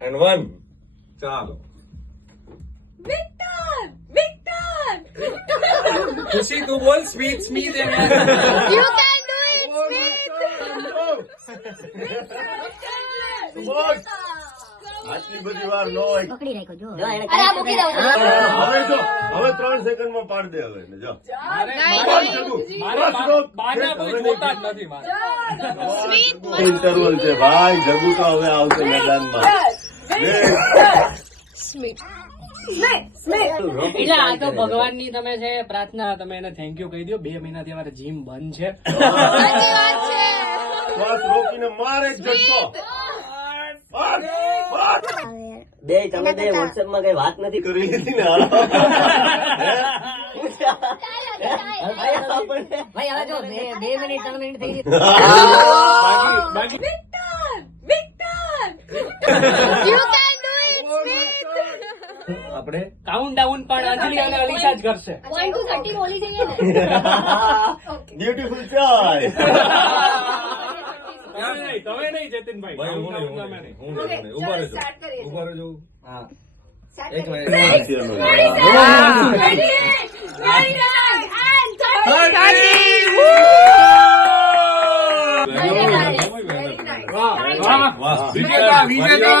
And one ચાલો Victor Victor Khushi તું બોલ Smit Smit you can do it આટલી બધી વાર ન પકડી રાખ્યો જો અરે આ મૂકી દઉં હવે જો હવે ત્રણ સેકન્ડમાં પાડ દે હવે ને જો ઇન્ટરવલ છે ભાઈ જગુ તો હવે આવશે મેદાનમાં એટલે આ તો ભગવાનની તમે છે પ્રાર્થના તમે એને થેન્ક યુ કહી દો બે મહિનાથી અમારે જીમ બંધ છે. બે તમે બે વોટ્સએપમાં કઈ વાત નથી કરી લીધી ને ભાઈ હવે જો બે મિનિટ ત્રણ મિનિટ થઈ ગઈ યુ કેન ડુ ઇટ આપણે કાઉન્ટ ડાઉન પણ અંજલિ અને અલીશા જ કરશે. 1 ટુ 30 બોલી જઈએ બ્યુટીફુલ ચાય તમે નહીં જતીનભાઈ. હું નહીં હું નહીં. હું ઊભા રહેજો. ઊભા રહેજો. એક મિનિટ ਵਾਹ। ਵਿਜੇਤਾ ਵਿਜੇਤਾ